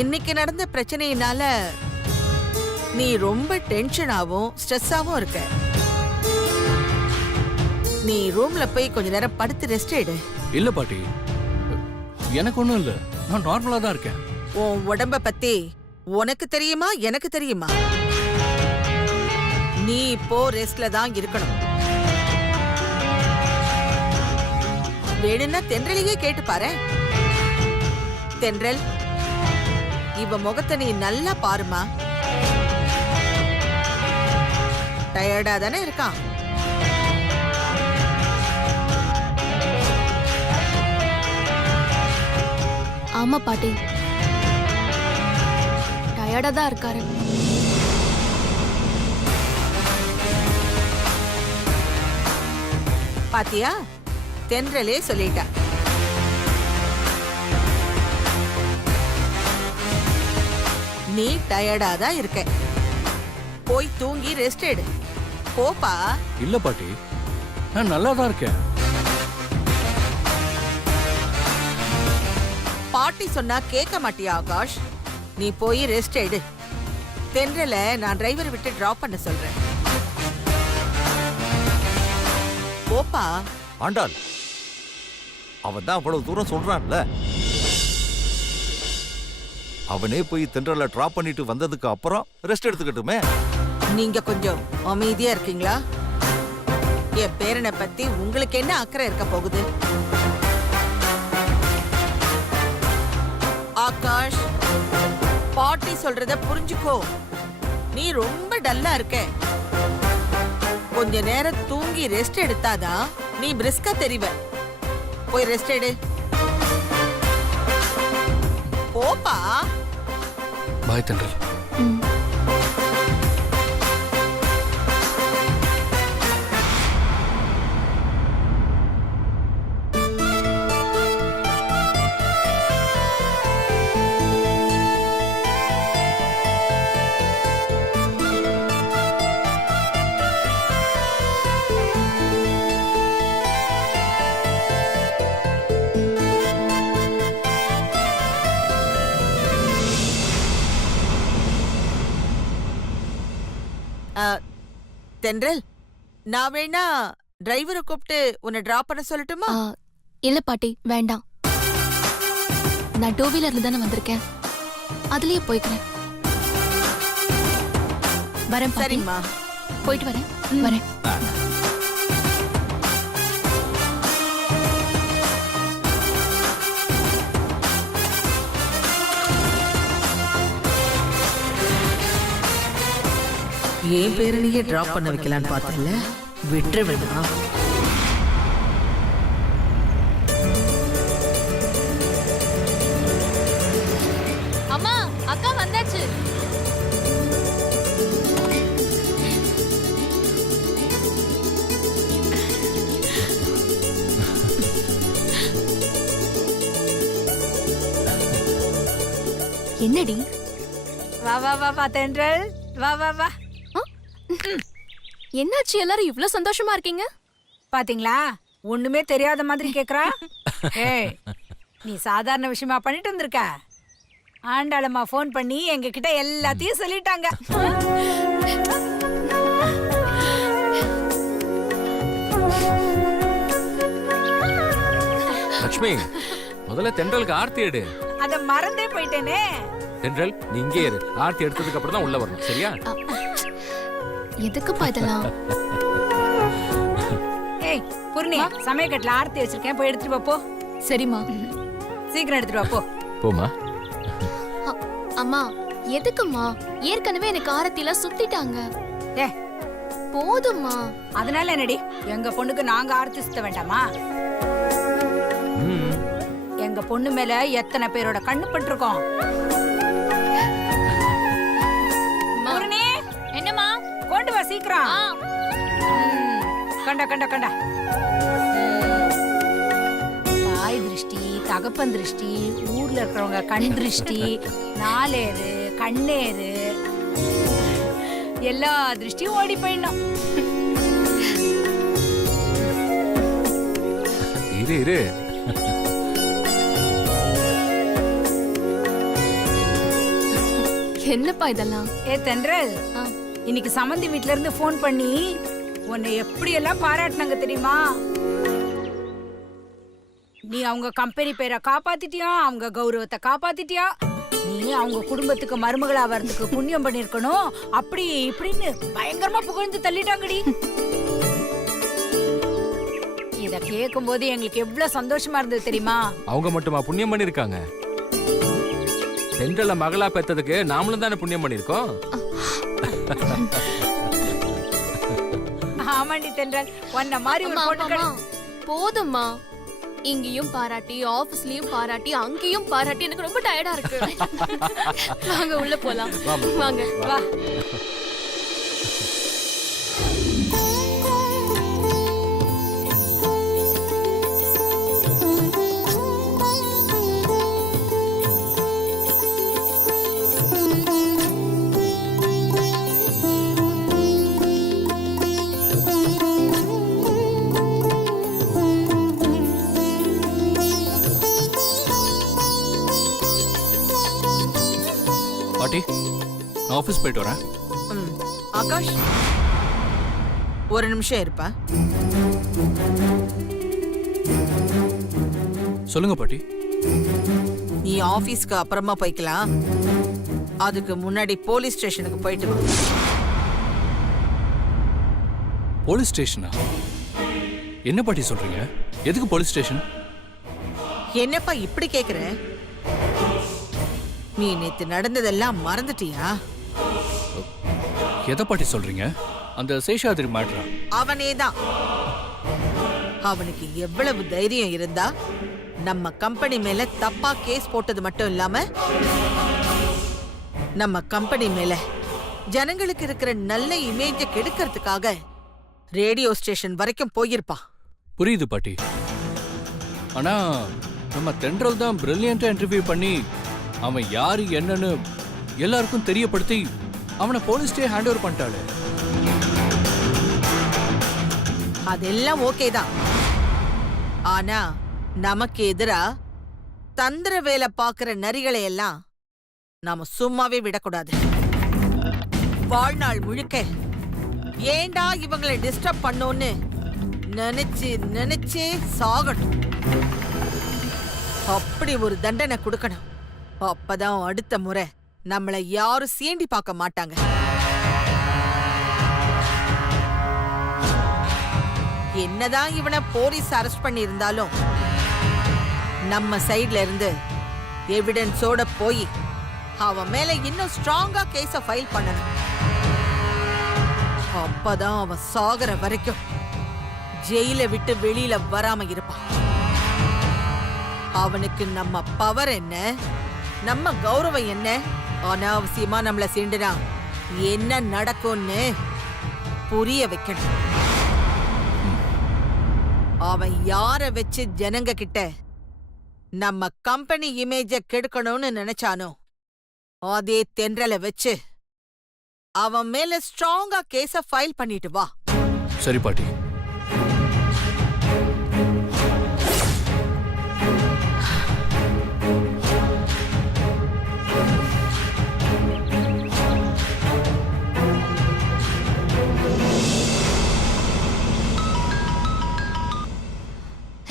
இன்னைக்கு நடந்த பிரச்சனையினால நீ ரொம்ப டென்ஷனாவும் ஸ்ட்ரெஸ்ஸாவும் இருக்க. நீ ரூம்ல போய் கொஞ்ச நேரம் படுத்து ரெஸ்ட் எடு. இல்ல பாட்டி, எனக்கு ஒண்ணும் இல்ல, நான் நார்மலா தான் இருக்கேன். உன் உடம்ப பத்தி உனக்கு தெரியுமா எனக்கு தெரியுமா? நீ இப்போ ரெஸ்ட்ல தான் இருக்கணும். வேணும்னா தென்றலையே கேட்டு பாரு. தென்றல், இவ முகத்தை நீ நல்லா பாருமா. டயர்டா தானே இருக்கான். ஆமா பாட்டி, டயர்டா தான் இருக்காரு. பாத்தியா, தென்றலே சொல்லிட்டா. நீ டயர்டா தான் இருக்க. போய் தூங்கி ரெஸ்ட் எடு. போப்பா. இல்ல பாட்டி, நான் நல்லா தான் இருக்கேன். பாட்டி சொன்னா கேட்க மாட்டியா ஆகாஷ்? நீ போய் ரெஸ்ட் எடு. தென்றல நான் டிரைவரை விட்டு டிராப் பண்ண சொல்றேன். போப்பா. ஆண்டாள், அவன் தான் அவ்வளவு தூரம் சொல்றான்ல, அவனே போய் தென்றல டிராப் பண்ணிட்டு வந்ததுக்கு அப்புறம் ரெஸ்ட் எடுத்துக்கட்டுமே. நீங்க கொஞ்சம் அமைதியா இருக்கீங்களா? என் பேரனை பத்தி உங்களுக்கு என்ன அக்கறை இருக்க போகுது? ஆகாஷ், பாட்டி சொல்றத புரிஞ்சுக்கோ. நீ ரொம்ப டல்லா இருக்க. கொஞ்ச நேரம் தூங்கி ரெஸ்ட் எடுத்தாதான் நீ பிரிஸ்கா தெரிவ. போய் ரெஸ்ட் எடு. போப்பா. பாய் தென்றல். தென்றல், நான் வேணா டிரைவரை கூப்பிட்டு உன்னை டிராப் பண்ண சொல்லட்டுமா? இல்ல பாட்டி, வேண்டாம். நான் டூ வீலர்ல தானே வந்திருக்கேன், அதுலயே போய்க்கிறேன். வரேன் பாட்டி. சரிம்மா, போயிட்டு வரேன். வரேன். என் பேரனையே டிராப் பண்ண வைக்கலான்னு பார்த்தல, விட்டுற வேண்டாம். அம்மா, அக்கா வந்தாச்சு. என்னடி? வா வா வா வா தென்றல், வா வா வா. என்னாச்சு, எல்லாரும் இவ்ளோ சந்தோஷமா இருக்கீங்க? பாத்தீங்களா, ஒண்ணுமே தெரியாத மாதிரி கேக்குறா. ஏய், நீ சாதாரண விஷயமா பண்ணிட்டு வந்திருக்க. ஆண்டாளம்மா போன் பண்ணி எங்க கிட்ட எல்லாத்தையும் சொல்லிட்டாங்க. லட்சுமி, முதல்ல தென்றலுக்கு ஆர்த்தி எடு. அத மறந்தே போயிட்டேனே. தென்றல், நீ இங்கே இரு. ஆர்த்தி எடுத்ததுக்கு அப்புறம் தான் உள்ள வரணும், சரியா? எதுக்குப்பா இதெல்லாம்? ஏய் பூர்ணி, சமயக்கட்டுல ஆர்த்தி வச்சிருக்கேன், போய் எடுத்துட்டு வா போ. சரிம்மா. சீக்கிரம் எடுத்துட்டு வா போ. போமா. அம்மா, எதுக்கும்மா? ஏற்கனவே எனக்கு ஆரத்திலாம் சுத்திட்டாங்க. ஏ போதும்மா. அதனால என்னடி, எங்க பொண்ணுக்கு நாங்க ஆர்த்தி சுத்த வேண்டாமா? எங்க பொண்ணு மேல எத்தனை பேரோட கண்ணு பட்டிருக்கோம். பூர்ணி, என்னம்மா? கொண்டு வா சீக்கிரம். கண்டா கண்டா கண்டா. தாய் திருஷ்டி, தகப்பன் திருஷ்டி, ஊர்ல இருக்கிறவங்க கண் திருஷ்டி, நாளேறு, கண்ணேறு, எல்லா திருஷ்டியும் ஓடி போயிடணும். இரு. என்னப்பா இதெல்லாம்? தென்றல், ஆ, இன்னைக்கு சம்மந்தி வீட்ல இருந்து ஃபோன் பண்ணி உன்னை எப்படி எல்லாம் பாராட்டினாங்க தெரியுமா? நீ அவங்க கம்பெனி பேரை காப்பாத்திட்டியா, அவங்க கௌரவத்தை காப்பாத்திட்டியா, நீ அவங்க குடும்பத்துக்கு மருமகளா வரதுக்கு புண்ணியம் பண்ணிருக்கணும், அப்படி இப்படின்னு பயங்கரமா புகழ்ந்து தள்ளிட்டாங்கடி. இத கேட்கும் போது எங்களுக்கு எவ்வளவு சந்தோஷமா இருந்தது தெரியுமா? அவங்க மட்டுமா புண்ணியம் பண்ணிருக்காங்க? தென்றல மகளா பெத்ததுக்கு நாமளும் தானே புண்ணியம் பண்ணிருக்கோம். ஆமாண்டி தென்றல், உன்ன மாதிரி ஒரு அம்மா, பொண்ணு அம்மா, போதும்மா. இங்கேயும் பாராட்டி, ஆபீஸ்லயும் பாராட்டி, அங்கேயும் பாராட்டி, எனக்கு ரொம்ப டயர்டா இருக்கு. வாங்க உள்ள போலாம். வாங்க. வா. பாட்டி, நான் ஆஃபீஸ் போயிட்டு வரேன். ம். ஆகாஷ், ஒரு நிமிஷம் இருப்பா. சொல்லுங்க பாட்டி. நீ ஆபீஸ்க்கு அப்புறமா போய்க்கலாம். அதுக்கு முன்னாடி போலீஸ் ஸ்டேஷனுக்கு போயிட்டு வா. போலீஸ் ஸ்டேஷனா? என்ன பாட்டி சொல்றீங்க? எதுக்கு போலீஸ் ஸ்டேஷன்? என்னப்பா இப்படி கேக்குற? நீ நேத்து நடந்ததெல்லாம் மறந்துட்டியா? எதை பாட்டி சொல்றீங்க? அந்த சேஷாதிரி மேட்ரா? அவனேதான். அவனுக்கு எவ்வளவு தைரியம் இருந்தா நம்ம கம்பெனி மேல தப்பா கேஸ் போட்டது மட்டும் இல்லாம நம்ம கம்பெனி மேல ஜனங்களுக்கு இருக்கிற நல்ல இமேஜ கெடுக்கிறதுக்காக ரேடியோ ஸ்டேஷன் வரைக்கும் போயிருப்பான். புரியுது பாட்டி. ஆனா நம்ம தென்றல் தான் பிரில்லியண்டா இன்டர்வியூ பண்ணி அவன் யாரு என்னன்னு எல்லாருக்கும் தெரியப்படுத்தி அவனை போலீஸ்டே ஹேண்ட் ஓவர் பண்ணிட்டாளே. அதெல்லாம் ஓகே தான். ஆனா நமக்கு எதிரா தந்திர வேலை பாக்குற நரிகளை எல்லாம் நாம சும்மாவே விடக்கூடாது. வாழ்நாள் முழுக்க ஏண்டா இவங்களை டிஸ்டர்ப் பண்ணோன்னு நினைச்சு நினைச்சே சாகணும். அப்படி ஒரு தண்டனை கொடுக்கணும். அப்பதான் அடுத்த முறை நம்மளை யாரும் சீண்டி பார்க்க மாட்டாங்க. என்னதான் இவனை போலீஸ் அரெஸ்ட் பண்ணி இருந்தாலும் நம்ம சைடுல இருந்து எவிடன்ஸோட போய் அவன் மேல இன்னும் ஸ்ட்ராங்கா கேஸ ஃபைல் பண்ணணும். அப்பதான் அவன் சாகர வரைக்கும் ஜெயில விட்டு வெளியில வராம இருப்பான். அவனுக்கு நம்ம பவர் என்ன, நம்ம கௌரவம் என்ன, அனாவசியமா நம்மள சீண்டுனா என்ன நடக்கும்னு புரிய வைக்கணும். அவன் யார வச்சு ஜனங்க கிட்ட நம்ம கம்பெனி இமேஜ கெடுக்கணும்னு நினைச்சானோ அதே தென்றலை வச்சு அவன் மேல ஸ்ட்ராங்கா கேஸ ஃபைல் பண்ணிட்டு வா. சரி பாட்டி.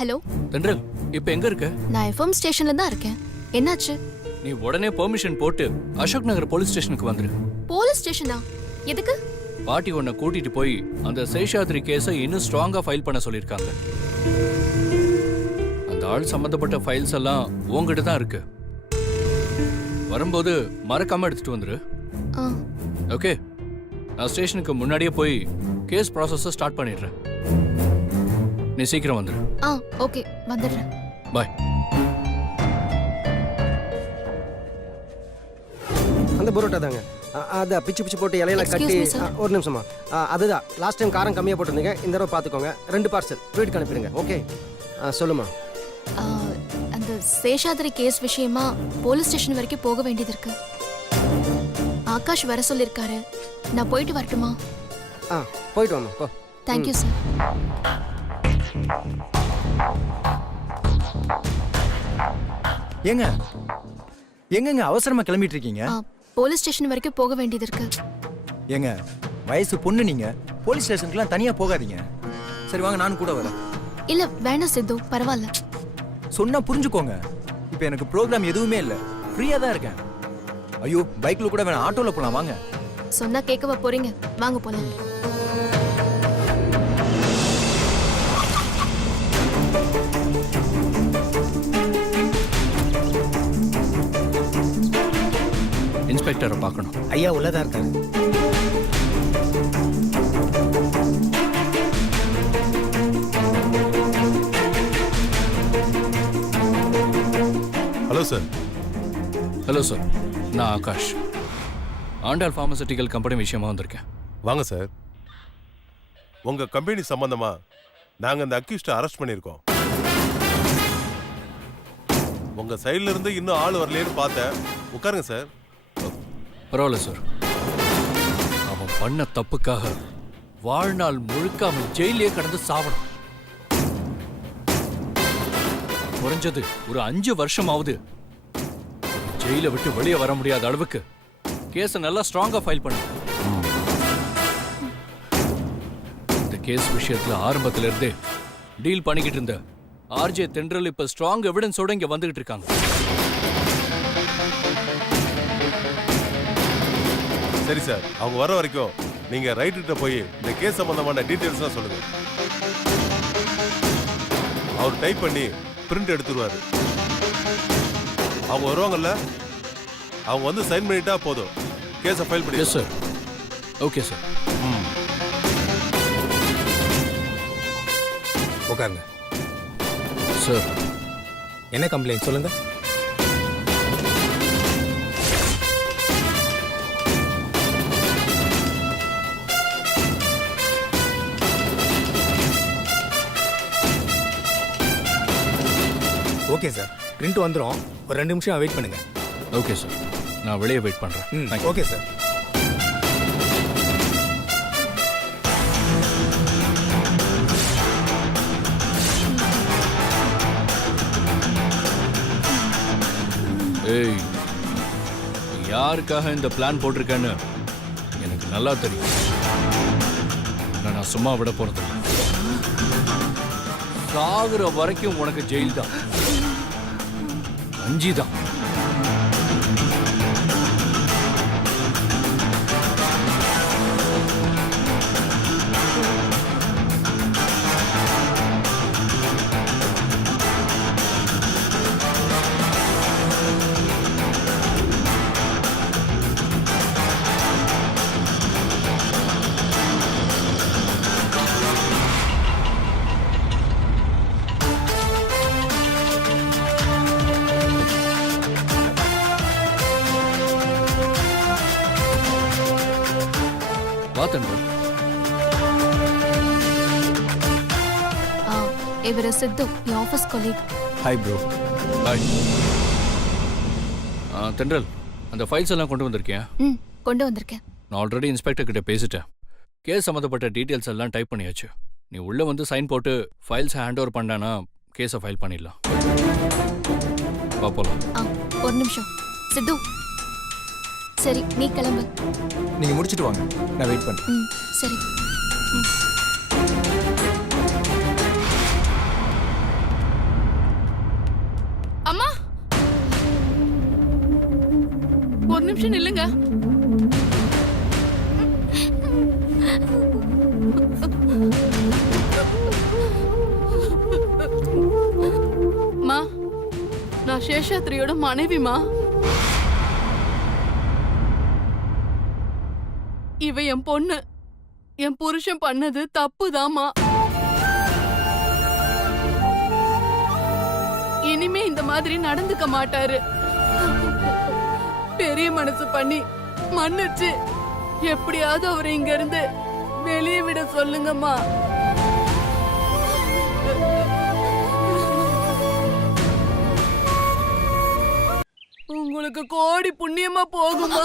ஹலோ தென்றல், இப்ப எங்க இருக்க? நான் எஃப்எம் ஸ்டேஷன்ல தான் இருக்கேன். என்னாச்சு? நீ உடனே பெர்மிஷன் போட்டு அசோக் நகர் போலீஸ் ஸ்டேஷனுக்கு வந்துரு. போலீஸ் ஸ்டேஷனா? எதுக்கு? பாட்டி உன்னை கூட்டிட்டு போய் அந்த சேஷாத்ரி கேஸை இன்னும் ஸ்ட்ராங்கா ஃபைல் பண்ண சொல்லியிருக்காங்க. அந்த ஆள் சம்பந்தப்பட்ட ஃபைல்ஸ் எல்லாம் உங்ககிட்ட தான் இருக்கு. வரும்போது மறக்காம எடுத்துட்டு வந்துரு. ஆ, ஓகே? நான் ஸ்டேஷனுக்கு முன்னாடியே போய் கேஸ் ப்ராசஸை ஸ்டார்ட் பண்ணிடுறேன். நீ சீக்கிரம் வந்துரு. ஆ, ஓகே, வந்துடுறேன். பாய். அந்த பரோட்டா தாங்க. அதை பிச்சு பிச்சு போட்டு இலையில Excuse கட்டி me, sir. ஒரு நிமிஷமா. அதுதான் லாஸ்ட் டைம் காரம் கம்மியாக போட்டிருந்தீங்க, இந்த தடவை பார்த்துக்கோங்க. 2 பார்சல் வீட்டுக்கு அனுப்பிடுங்க. ஓகே, சொல்லுமா. ஆ, அந்த சேஷாதிரி கேஸ் விஷயமா போலீஸ் ஸ்டேஷன் வரைக்கும் போக வேண்டியது இருக்கு. ஆகாஷ் வர சொல்லிருக்காரு. நான் போயிட்டு வரட்டுமா? போயிட்டு வாமா, போ. Thank you sir. ஏங்க எங்கங்க அவசரமா கிளம்பிட்டு இருக்கீங்க? போலீஸ் ஸ்டேஷன் வரைக்கும் போக வேண்டியது இருக்கு. ஏங்க வயசு பொண்ணு நீங்க போலீஸ் ஸ்டேஷனுக்குலாம் தனியா போகாதீங்க. சரி வாங்க நானும் கூட வரேன். இல்ல வேணாம் சித்து, பரவாயில்ல. சொன்னா புரிஞ்சுக்கோங்க. இப்போ எனக்கு ப்ரோக்ராம் எதுவுமே இல்லை, ஃப்ரீயா தான் இருக்கேன். ஐயோ பைக்ல கூட வேணாம், ஆட்டோல போலாம் வாங்க. சொன்னா கேட்கவா போறீங்க? வாங்க போலாம். இன்ஸ்பெக்டரை பார்க்கணும். ஐயா உள்ளதா இருக்காரு. Hello sir. ஹலோ சார், நான் ஆகாஷ். ஆண்டாள் ஃபார்மசூட்டிக்கல் கம்பெனி விஷயமா வந்திருக்கேன். வாங்க சார். உங்க கம்பெனி சம்பந்தமா நாங்க இந்த அக்யூஸ்ட அரெஸ்ட் பண்ணியிருக்கோம். உங்க சைடுல இருந்து இன்னும் ஆள் வரலையேன்னு பார்த்தேன். உட்காருங்க சார். பரவாயில்ல சார். அவன் பண்ண தப்புக்காக வாழ்நாள் முழுக்க அவன் ஜெயிலே கடந்து சாவணும். குறைஞ்சது ஒரு 5 வருஷமாவது ஜெயில விட்டு வெளியே வர முடியாத அளவுக்கு கேஸை நல்லா ஸ்ட்ராங்கா ஃபைல் பண்ணு. இந்த கேஸ் விஷயத்துல ஆரம்பத்துல இருந்தே டீல் பண்ணிக்கிட்டு இருந்த ஆர்ஜே தென்றல் இப்ப ஸ்ட்ராங் எவிடன்ஸோட இங்க வந்துகிட்டு இருக்காங்க. சரி சார், அவங்க வர வரைக்கும் நீங்க ரைட்டர்கிட்ட போய் இந்த கேஸ் சம்பந்தமான டீடைல்ஸ்லாம் சொல்லுங்க. அவர் டைப் பண்ணி பிரிண்ட் எடுத்துருவாரு. அவங்க வருவாங்கல்ல, அவங்க வந்து சைன் பண்ணிட்டா போதும், கேஸை ஃபைல் பண்ணி. Yes sir. Okay sir. உட்காருங்க சார். என்ன கம்ப்ளைண்ட் சொல்லுங்க. ஓகே சார், பிரிண்ட் வந்துடும். ஒரு 2 நிமிஷம் வெயிட் பண்ணுங்க. ஓகே சார், நான் வெளியே வெயிட் பண்றேன். Okay sir. ஏய், யாருக்காக இந்த பிளான் போட்டிருக்கேன்னு எனக்கு நல்லா தெரியும். நான் சும்மா விட போறது இல்லை. சாகுற வரைக்கும் உனக்கு ஜெயில் தான், அஞ்சி தான். இவரு சித்து, என் office colleague. Hi bro. Bye. Thendral, அந்த ஃபைல்ஸ் எல்லாம் கொண்டு வந்திருக்கியா? கொண்டு வந்திருக்கேன். நான் ஆல்ரெடி இன்ஸ்பெக்டர் கிட்ட பேசிட்டேன். கேஸ் சம்மந்தப்பட்ட டீட்டெயில்ஸ் எல்லாம் டைப் பண்ணியாச்சு. நீ உள்ள வந்து சைன் போட்டு ஃபைல்ஸ் ஹேண்ட் ஓவர் பண்ணானா கேஸை ஃபைல் பண்ணிடலாம். பாப்போலாம். ஒரு நிமிஷம் சித்து. சரி, நீ கிளம்பு. நீங்க முடிச்சிட்டு வாங்க, நான் வெயிட் பண்றேன். சரி. அம்மா, ஒரு நிமிஷம் நில்லுங்க. மா, நான் சேஷாத்ரியோட மனைவிமா. இவ என் பொண்ணு. என் புருஷன் பண்ணது தப்புதாம்மா. இனிமே இந்த மாதிரி நடந்துக்க மாட்டாரு. பெரிய மனசு பண்ணி மன்னிச்சு எப்படியாவது அவரை இங்க இருந்து வெளியே விட சொல்லுங்கம்மா. உங்களுக்கு கோடி புண்ணியமா போகுமா?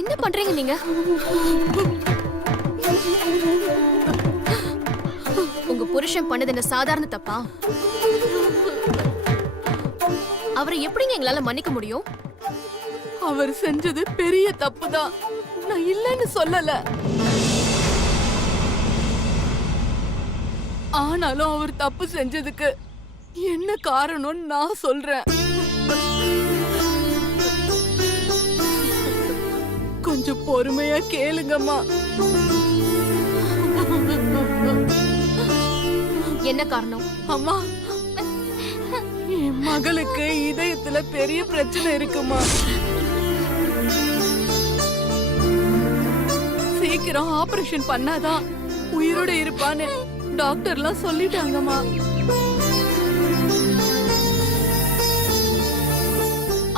என்ன பண்றீங்க நீங்க? உங்க புருஷன் பண்ணது என்ன சாதாரண தப்பா? அவரை எப்படிங்க எங்களால மன்னிக்க முடியும்? அவர் செஞ்சது பெரிய தப்பு தான், நான் இல்லைன்னு சொல்லல. ஆனாலும் அவர் தப்பு செஞ்சதுக்கு என்ன காரணம்னு நான் சொல்றேன். கொஞ்சம் பொறுமையா கேளுங்கம்மா. என்ன காரணம்? அம்மா, என் மகளுக்கு இதயத்துல பெரிய பிரச்சனை இருக்குமா. சீக்கிரம் ஆபரேஷன் பண்ணாதான் உயிரோட இருப்பான்னு டாக்டர்லாம் சொல்லிட்டாங்கம்மா.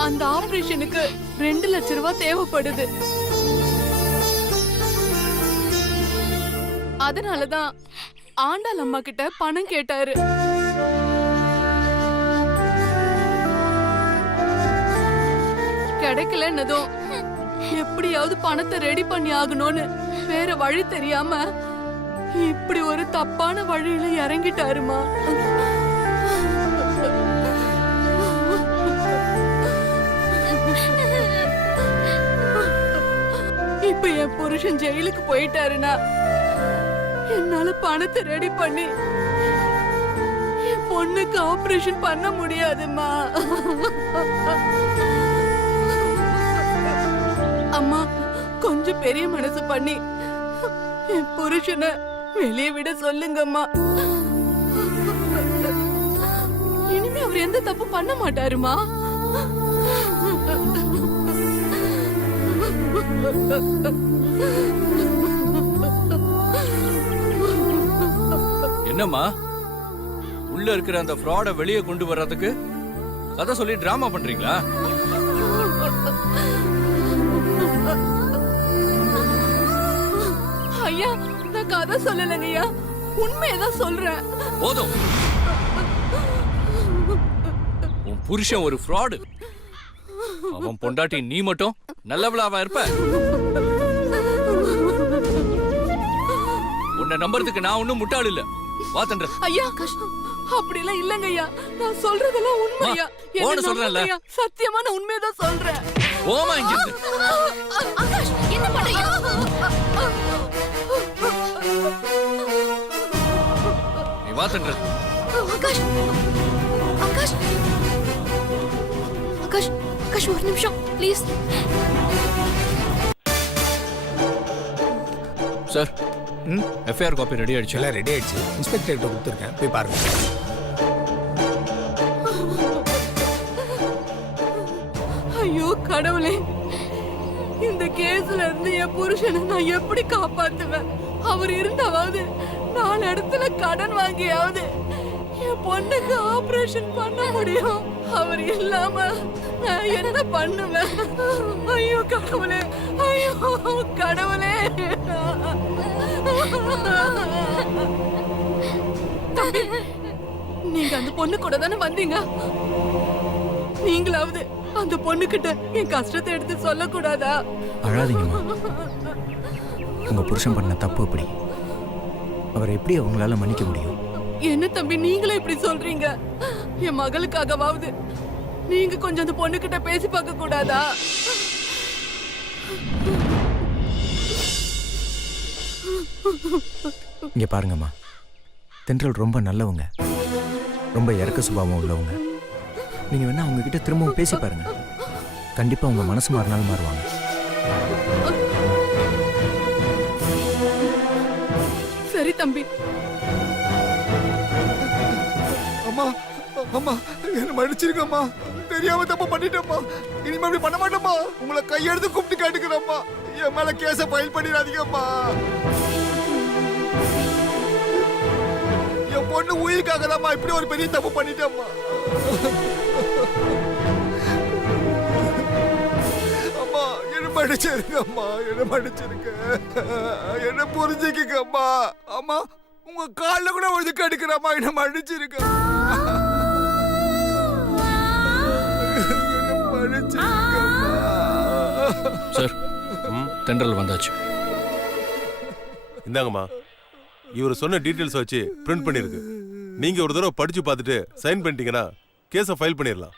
அந்த ஆபரேஷனுக்கு 2 லட்சம் ரூபாய் தேவைப்படுது. அதனாலதான் ஆண்டாள் அம்மா கிட்ட பணம் கேட்டாரு. கிடைக்கலன்னதும் எப்படியாவது பணத்தை ரெடி பண்ணி ஆகணும்னு வேற வழி தெரியாம இப்படி ஒரு தப்பான வழியில இறங்கிட்டாருமா. இப்ப என் புருஷன் ஜெயிலுக்கு போயிட்டாருன்னா என்னால பணத்தை ரெடி பண்ணி என் பொண்ணுக்கு ஆபரேஷன் பண்ண முடியாதுமா. அம்மா, கொஞ்சம் பெரிய மனசு பண்ணி என் புருஷனை வெளியே விட சொல்லுங்கம்மா. இனிமே அவர் எந்த தப்பு பண்ண மாட்டாருமா. என்னம்மா, உள்ள இருக்கிற அந்த ஃப்ராட வெளியே கொண்டு வர்றதுக்கு கதை சொல்லி டிராமா பண்றீங்களா? ஐயா, நான் கதை சொல்லலைங்கய்யா, உண்மையதான் சொல்றேன். போதும். உன் புருஷன் ஒரு ஃப்ராடு. அவன் பொண்டாட்டி நீ மட்டும் நல்லவளாவா இருப்ப? உன்னை நம்புறதுக்கு நான் ஒண்ணும் முட்டாள் இல்ல. வா தன்ற. ஐயா, அப்படிலாம் இல்லங்க ஐயா, நான் சொல்றதெல்லாம் உண்மையா. ஓன்னு சொல்றேன்ல. சத்தியமா நான் உண்மையதான் சொல்றேன். ஓமா இங்க இருந்து. ஆகாஷ், என்ன பண்றீங்க? நீ வா தன்ற. ஆகாஷ், ஆகாஷ், ஆகாஷ், ஆகாஷ், ஒரு நிமிஷம் please. Sir, FIR copy ready ஆயிடுச்சு. எல்லாம் ரெடி ஆயிடுச்சு. இன்ஸ்பெக்டர் கிட்ட கொடுத்துருக்கேன், போய் பாருங்க. ஐயோ கடவுளே, இந்த கேஸ்ல இருந்து என் புருஷனை நான் எப்படி காப்பாத்துவேன்? அவர் இருந்தாவது 4 இடத்துல கடன் வாங்கியாவது என் பொண்ணுக்கு ஆபரேஷன் பண்ண முடியும். அவர் இல்லாம நான் என்ன பண்ணுவேன்? ஐயோ கடவுளே, ஐயோ கடவுளே. தம்பி, நீங்க அந்த பொண்ணு கூட தானே வந்தீங்க? நீங்களாவது அந்த பொண்ணு கிட்ட என் கஷ்டத்தை எடுத்து சொல்லக்கூடாதா? அழாதீங்கம்மா. உங்க புருஷன் பண்ண தப்பு அப்படி. அவரை எப்படி அவங்களால மன்னிக்க முடியும்? என்ன தம்பி, நீங்களே இப்படி சொல்றீங்க? என் மகளுக்காகவாவது நீங்க கொஞ்சம் அந்த பொண்ணு கிட்ட பேசி பார்க்க கூடாதா? இங்க பாருங்கம்மா, தென்றல் ரொம்ப நல்லவங்க, ரொம்ப இறக்க சுபாவம் உள்ளவங்க. நீங்க வேணா அவங்க கிட்ட திரும்பவும் பேசி பாருங்க. கண்டிப்பா உங்க மனசு மாறினாலும் மாறுவாங்க. சரி தம்பி. அம்மா, அம்மா, என்ன மன்னிச்சிருக்கம்மா. தெரியாம தப்பு பண்ணிட்டேம்மா. இனிமே அப்படி பண்ண மாட்டேம்மா. உங்களை கையெடுத்து கூப்பிட்டு கேட்டுக்கிறேம்மா. என் மேல கேஸை ஃபைல் பண்ணிடாதீங்கம்மா. என் பொண்ணு உயிருக்காக தான்மா இப்படி ஒரு பெரிய தப்பு பண்ணிட்டேம்மா. அம்மா, என்ன மன்னிச்சிருக்கம்மா. என்ன மன்னிச்சிருக்க. என்ன புரிஞ்சுக்கம்மா. அம்மா, உங்க கால்ல கூட விழுந்து கேட்டுக்கிறம்மா. என்ன மன்னிச்சிருக்க. சார், தென்றல் வந்தாச்சு. இந்தாங்கம்மா, இவர் சொன்ன டீடைல்ஸ் வச்சு பிரிண்ட் பண்ணிருக்கு. நீங்க ஒரு தடவை படிச்சு பார்த்துட்டு சைன் பண்ணிட்டீங்கன்னா கேஸை ஃபைல் பண்ணிடலாம்.